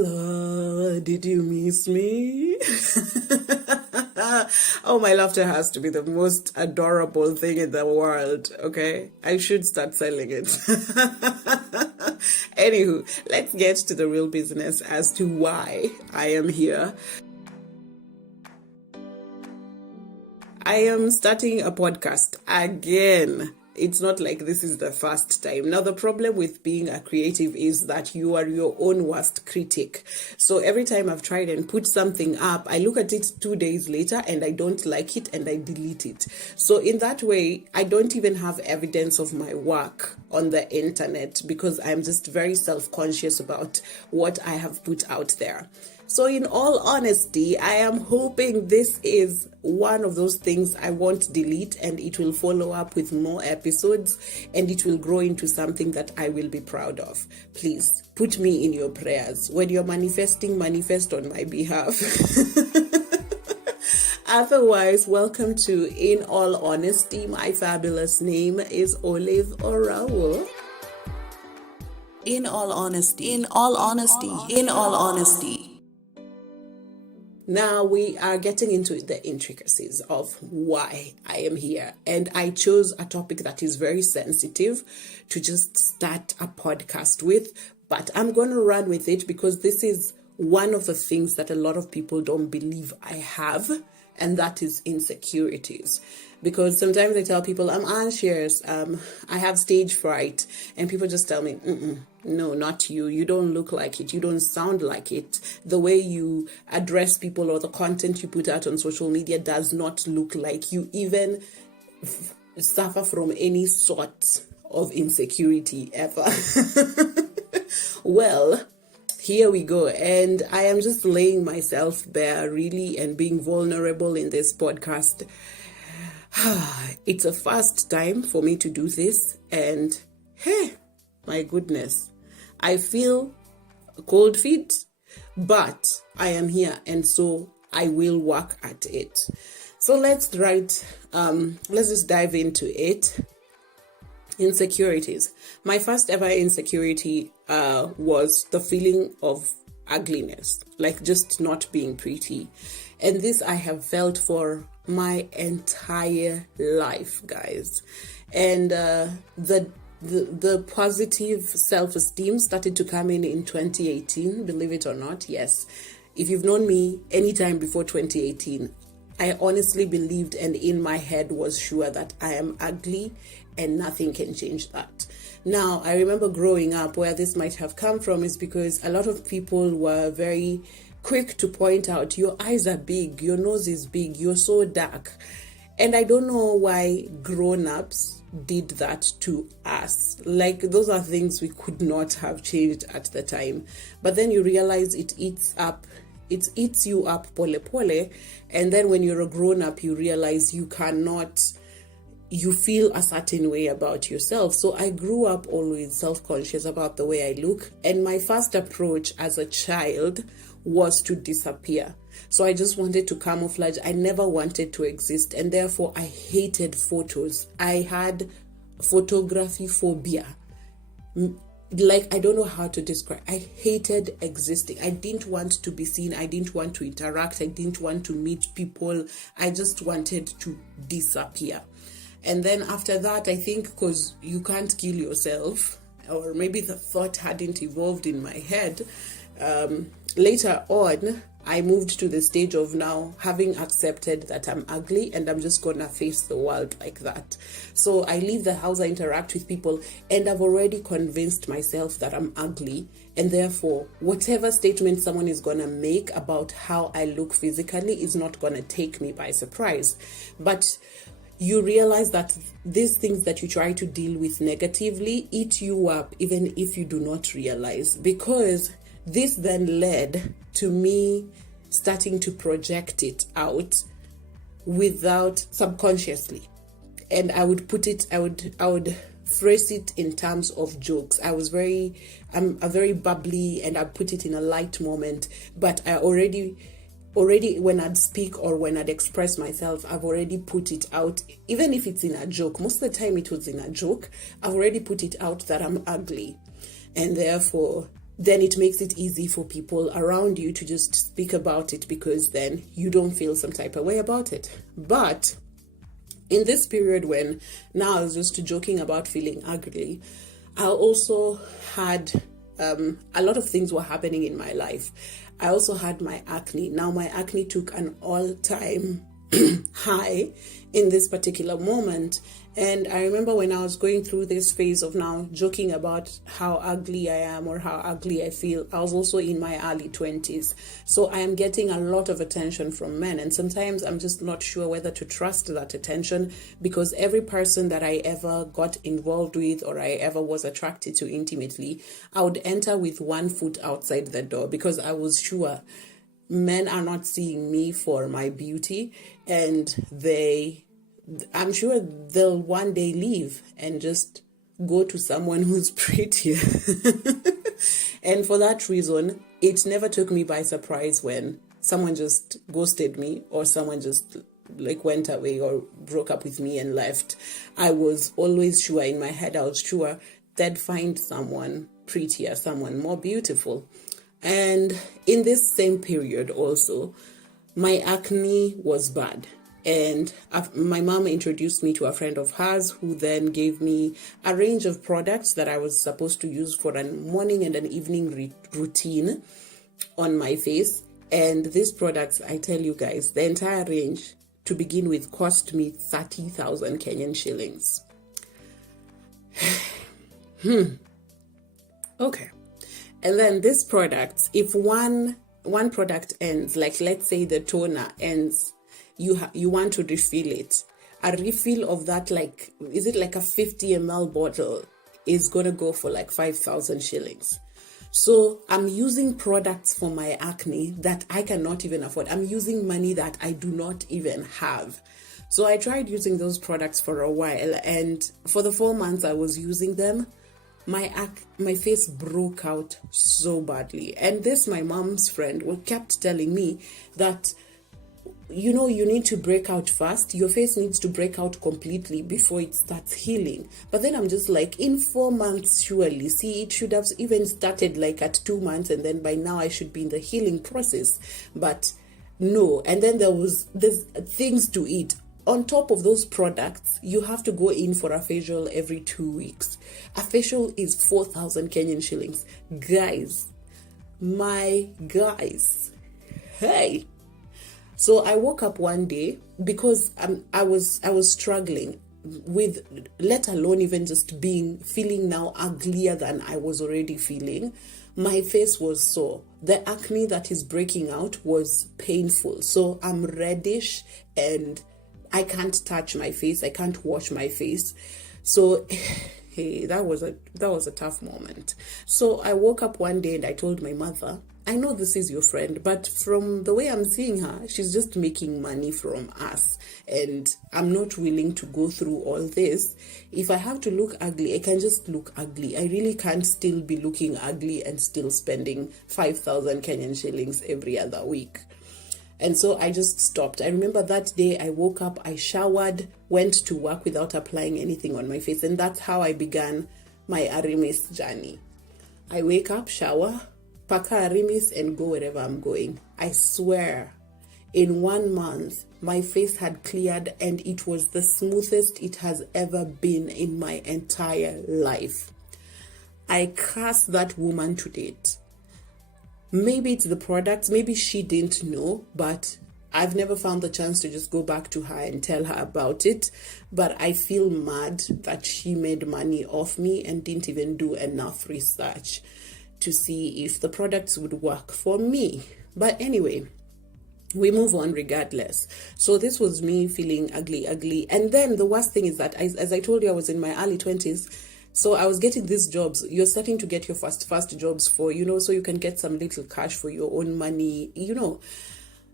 Hello, did you miss me? Oh, my laughter has to be the most adorable thing in the world, okay? I should start selling it. Anywho, let's get to the real business as to why I am here. I am starting a podcast again. It's not like this is the first time. Now, the problem with being a creative is that you are your own worst critic. So every time I've tried and put something up, I look at it 2 days later and I don't like it and I delete it. So in that way, I don't even have evidence of my work on the internet because I'm just very self-conscious about what I have put out there. So in all honesty, I am hoping this is one of those things I won't delete and it will follow up with more episodes and it will grow into something that I will be proud of. Please put me in your prayers. When you're manifesting, manifest on my behalf. Otherwise, welcome to In All Honesty. My fabulous name is Olive Orawo. In all honesty, in all honesty, in all honesty. Now we are getting into the intricacies of why I am here. And I chose a topic that is very sensitive to just start a podcast with. But I'm going to run with it because this is one of the things that a lot of people don't believe I have. And that is insecurities. Because sometimes I tell people I'm anxious, I have stage fright, and people just tell me, no, not you. You don't look like it. You don't sound like it. The way you address people or the content you put out on social media does not look like you even suffer from any sort of insecurity ever. Well, here we go. And I am just laying myself bare really and being vulnerable in this podcast. It's a first time for me to do this, and hey, my goodness, I feel cold feet, but I am here, and so I will work at it. So let's just dive into it. Insecurities. My first ever insecurity was the feeling of ugliness, like just not being pretty. And this I have felt for my entire life, guys. And the positive self-esteem started to come in 2018, believe it or not. Yes, if you've known me anytime before 2018, I honestly believed and in my head was sure that I am ugly and nothing can change that. Now, I remember growing up, where this might have come from is because a lot of people were very quick to point out, your eyes are big, your nose is big, you're so dark. And I don't know why grown-ups did that to us. Like, those are things we could not have changed at the time. But then you realize it eats you up pole pole. And then when you're a grown-up, you realize you feel a certain way about yourself. So I grew up always self-conscious about the way I look. And my first approach as a child was to disappear. So I just wanted to camouflage. I never wanted to exist. And therefore, I hated photos. I had photography phobia. Like, I don't know how to describe. I hated existing. I didn't want to be seen. I didn't want to interact. I didn't want to meet people. I just wanted to disappear. And then after that, I think because you can't kill yourself, or maybe the thought hadn't evolved in my head, later on, I moved to the stage of now having accepted that I'm ugly and I'm just gonna face the world like that. So I leave the house, I interact with people, and I've already convinced myself that I'm ugly, and therefore whatever statement someone is gonna make about how I look physically is not gonna take me by surprise. But you realize that these things that you try to deal with negatively eat you up, even if you do not realize, because this then led to me starting to project it out without subconsciously. And I would phrase it in terms of jokes. I'm a very bubbly, and I put it in a light moment, but I already when I'd speak or when I'd express myself, I've already put it out, even if it's in a joke. Most of the time it was in a joke. I've already put it out that I'm ugly. And therefore, then it makes it easy for people around you to just speak about it, because then you don't feel some type of way about it. But in this period when now I was just joking about feeling ugly, I also had a lot of things were happening in my life. I also had my acne. Now my acne took an all-time high in this particular moment. And I remember when I was going through this phase of now joking about how ugly I am or how ugly I feel, I was also in my early 20s. So I am getting a lot of attention from men. And sometimes I'm just not sure whether to trust that attention, because every person that I ever got involved with or I ever was attracted to intimately, I would enter with one foot outside the door, because I was sure men are not seeing me for my beauty, and I'm sure they'll one day leave and just go to someone who's prettier. And for that reason, it never took me by surprise when someone just ghosted me or someone just like went away or broke up with me and left. I was always sure in my head, I was sure they'd find someone prettier, someone more beautiful. And in this same period also, my acne was bad. And my mom introduced me to a friend of hers, who then gave me a range of products that I was supposed to use for a morning and an evening routine on my face. And these products, I tell you guys, the entire range to begin with cost me 30,000 Kenyan shillings. Okay. And then these products, if one product ends, like let's say the toner ends, you want to refill it. A refill of that, like, is it like a 50 ml bottle, is going to go for like 5,000 shillings. So I'm using products for my acne that I cannot even afford. I'm using money that I do not even have. So I tried using those products for a while, and for the 4 months I was using them, my face broke out so badly. And this, my mom's friend, kept telling me that, you know, you need to break out fast. Your face needs to break out completely before it starts healing. But then I'm just like, in 4 months, surely. See, it should have even started like at 2 months, and then by now I should be in the healing process. But no. And then there's things to eat. On top of those products, you have to go in for a facial every 2 weeks. A facial is 4,000 Kenyan shillings. Guys, my guys, hey. So I woke up one day, because I was struggling with, let alone even just feeling now uglier than I was already feeling. My face was sore. The acne that is breaking out was painful. So I'm reddish and I can't touch my face. I can't wash my face. So hey, that was a tough moment. So I woke up one day and I told my mother, I know this is your friend, but from the way I'm seeing her, she's just making money from us. And I'm not willing to go through all this. If I have to look ugly, I can just look ugly. I really can't still be looking ugly and still spending 5,000 Kenyan shillings every other week. And so I just stopped. I remember that day I woke up, I showered, went to work without applying anything on my face. And that's how I began my Arimis journey. I wake up, shower, pack Arimis, and go wherever I'm going. I swear, in 1 month, my face had cleared, and it was the smoothest it has ever been in my entire life. I curse that woman to date. Maybe it's the products, maybe she didn't know, but I've never found the chance to just go back to her and tell her about it. But I feel mad that she made money off me and didn't even do enough research to see if the products would work for me. But anyway, we move on regardless. So this was me feeling ugly. And then the worst thing is that, as I told you, I was in my early 20s. So I was getting these jobs. You're starting to get your first jobs for, so you can get some little cash for your own money,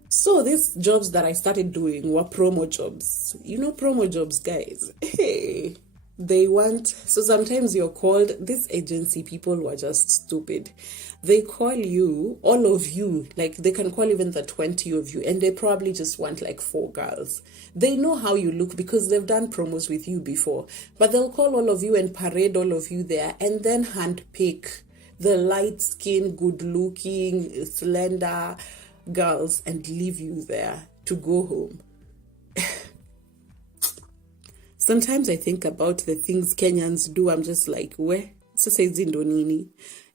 So these jobs that I started doing were promo jobs. Promo jobs, guys. Hey, so sometimes you're called, this agency people were just stupid. They call you, all of you, like they can call even the 20 of you, and they probably just want like 4 girls. They know how you look because they've done promos with you before, but they'll call all of you and parade all of you there and then handpick the light-skinned, good-looking, slender girls and leave you there to go home. Sometimes I think about the things Kenyans do. I'm just like, where?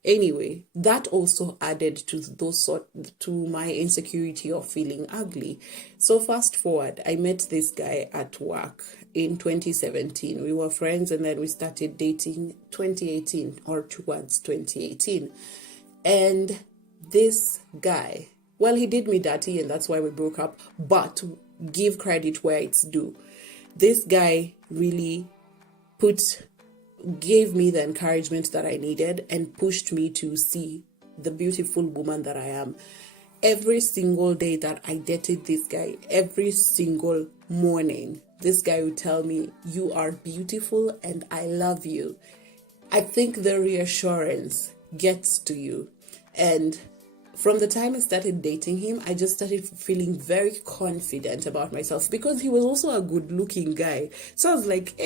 Anyway, that also added to to my insecurity of feeling ugly. So fast forward, I met this guy at work in 2017. We were friends, and then we started dating 2018 or towards 2018. And this guy, well, he did me dirty, and that's why we broke up. But give credit where it's due. This guy really gave me the encouragement that I needed and pushed me to see the beautiful woman that I am. Every single day that I dated this guy, every single morning, this guy would tell me, "You are beautiful and I love you." I think the reassurance gets to you. And from the time I started dating him, I just started feeling very confident about myself because he was also a good-looking guy. So I was like,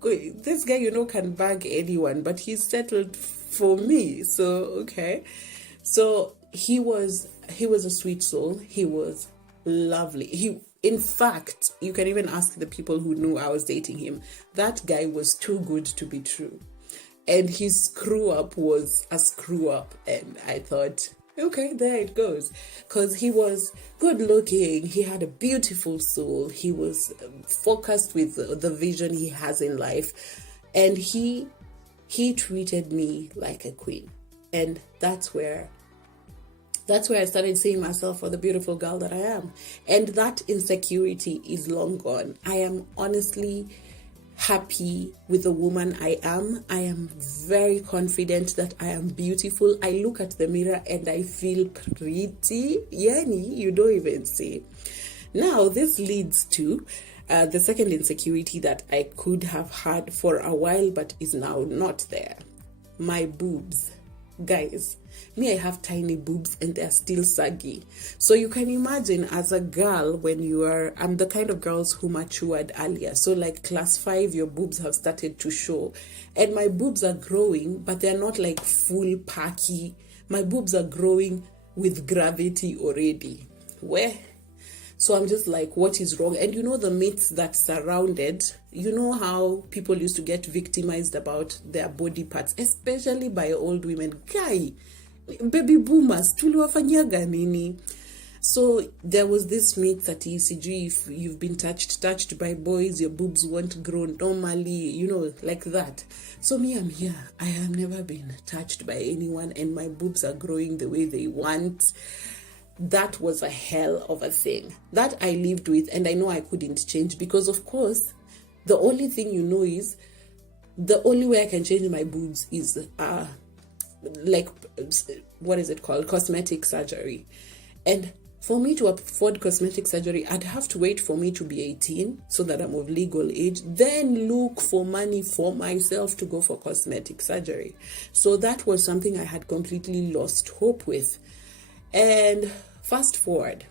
this guy, can bag anyone, but he's settled for me. So, okay. So he was a sweet soul. He was lovely. In fact, you can even ask the people who knew I was dating him. That guy was too good to be true. And his screw-up was a screw-up. And I thought, okay, there it goes. Because he was good looking. He had a beautiful soul. He was focused with the vision he has in life. And he treated me like a queen. And that's where I started seeing myself for the beautiful girl that I am. And that insecurity is long gone. I am honestly happy with the woman I am. I am very confident that I am beautiful. I look at the mirror and I feel pretty. Yani, you don't even see. Now, this leads to the second insecurity that I could have had for a while but is now not there. My boobs. Guys, I have tiny boobs and they're still saggy. So you can imagine as a girl I'm the kind of girls who matured earlier. So like class 5, your boobs have started to show. And my boobs are growing, but they're not like full packy. My boobs are growing with gravity already. Where? So I'm just like, what is wrong? And the myths that surrounded, how people used to get victimized about their body parts, especially by old women. Guy, baby boomers, tuliwafanyaga nini? So there was this myth that ECG, if you've been touched by boys, your boobs won't grow normally, like that. So I'm here. I have never been touched by anyone and my boobs are growing the way they want. That was a hell of a thing that I lived with, and I know I couldn't change because, of course, the only thing is the only way I can change my boobs is what is it called? Cosmetic surgery. And for me to afford cosmetic surgery, I'd have to wait for me to be 18 so that I'm of legal age, then look for money for myself to go for cosmetic surgery. So that was something I had completely lost hope with. And fast forward,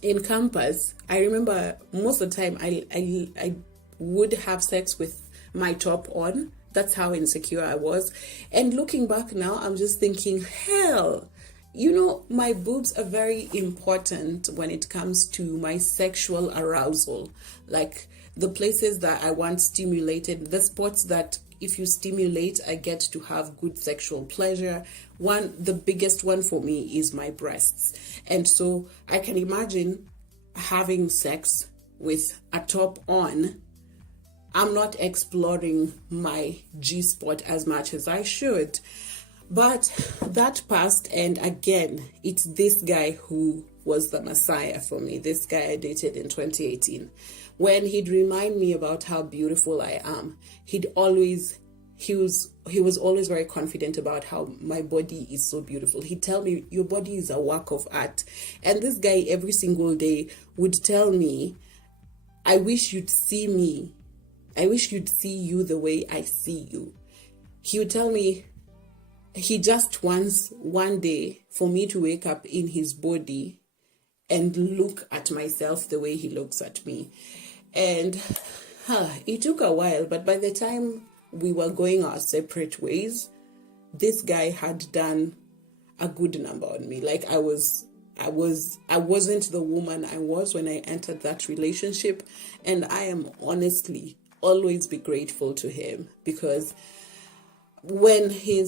in campus, I remember most of the time I would have sex with my top on. That's how insecure I was. And looking back now, I'm just thinking, hell, my boobs are very important when it comes to my sexual arousal. Like the places that I want stimulated, the spots that if you stimulate, I get to have good sexual pleasure. The biggest one for me is my breasts. And so I can imagine having sex with a top on. I'm not exploring my G-spot as much as I should. But that passed, and again, it's this guy who was the messiah for me. This guy I dated in 2018. When he'd remind me about how beautiful I am, he was always very confident about how my body is so beautiful. He'd tell me, your body is a work of art. And this guy every single day would tell me, I wish you'd see me. I wish you'd see you the way I see you. He would tell me he just wants one day for me to wake up in his body and look at myself the way he looks at me. And it took a while, but by the time we were going our separate ways, this guy had done a good number on me. Like I wasn't the woman I was when I entered that relationship, and I am honestly always be grateful to him, because when I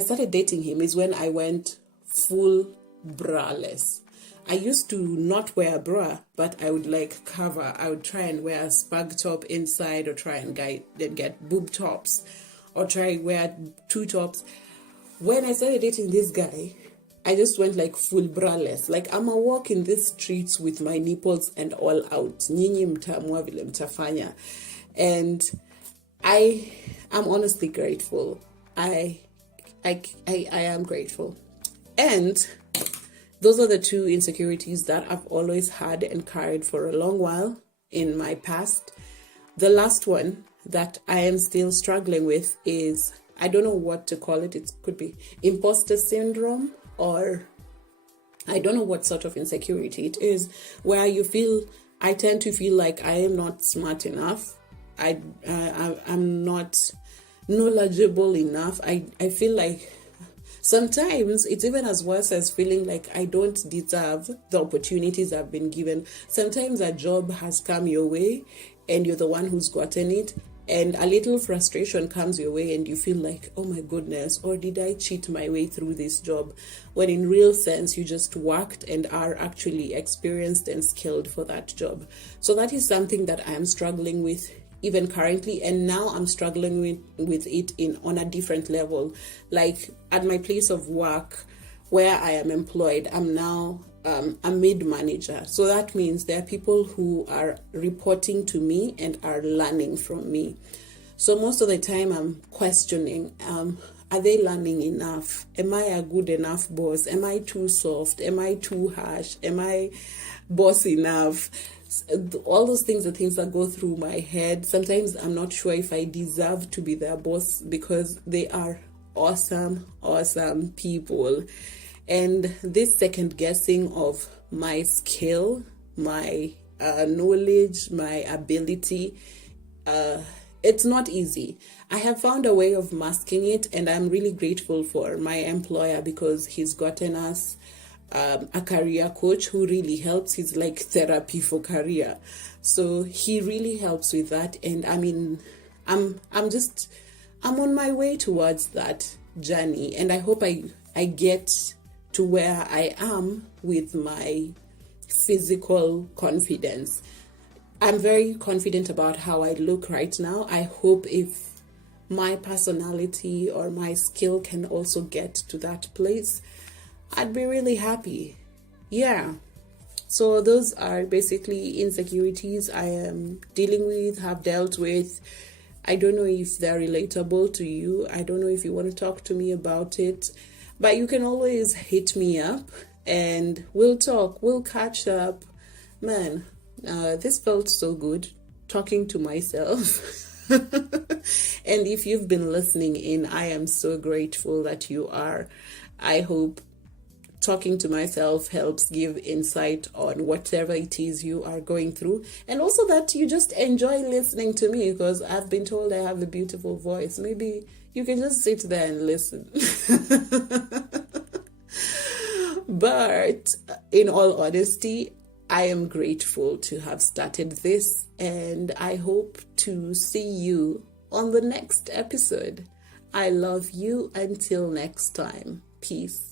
started dating him is when I went full braless. I used to not wear a bra, but I would I would try and wear a spag top inside, or try and get boob tops, or try wear two tops. When I started dating this guy, I just went like full braless. Like I'm a walk in these streets with my nipples and all out. Nyinyi mtaamua vile mtafanya. And I am honestly grateful. I am grateful. And those are the two insecurities that I've always had and carried for a long while in my past. The last one that I am still struggling with is, I don't know what to call it. It could be imposter syndrome, or I don't know what sort of insecurity it is, where I tend to feel like I am not smart enough. I'm not knowledgeable enough. I feel like sometimes it's even as worse as feeling like I don't deserve the opportunities I've been given. Sometimes a job has come your way and you're the one who's gotten it, and a little frustration comes your way and you feel like, oh my goodness, or did I cheat my way through this job? When in real sense, you just worked and are actually experienced and skilled for that job. So that is something that I am struggling with even currently, and now I'm struggling with it on a different level. Like at my place of work where I am employed, I'm now a mid-manager. So that means there are people who are reporting to me and are learning from me. So most of the time I'm questioning, are they learning enough? Am I a good enough boss? Am I too soft? Am I too harsh? Am I boss enough? All those things are things that go through my head. Sometimes I'm not sure if I deserve to be their boss, because they are awesome people. And this second guessing of my skill, my knowledge, my ability, it's not easy. I have found a way of masking it, and I'm really grateful for my employer, because he's gotten us a career coach who really helps. He's like therapy for career. So he really helps with that. And I mean, I'm on my way towards that journey, and I hope I get to where I am with my physical confidence. I'm very confident about how I look right now. I hope if my personality or my skill can also get to that place, I'd be really happy. Yeah. So those are basically insecurities I am dealing with, have dealt with. I don't know if they're relatable to you. I don't know if you want to talk to me about it. But you can always hit me up and we'll talk. We'll catch up. Man, this felt so good talking to myself. And if you've been listening in, I am so grateful that you are. I hope talking to myself helps give insight on whatever it is you are going through, and also that you just enjoy listening to me, because I've been told I have a beautiful voice. Maybe you can just sit there and listen. But in all honesty, I am grateful to have started this, and I hope to see you on the next episode. I love you. Until next time. Peace.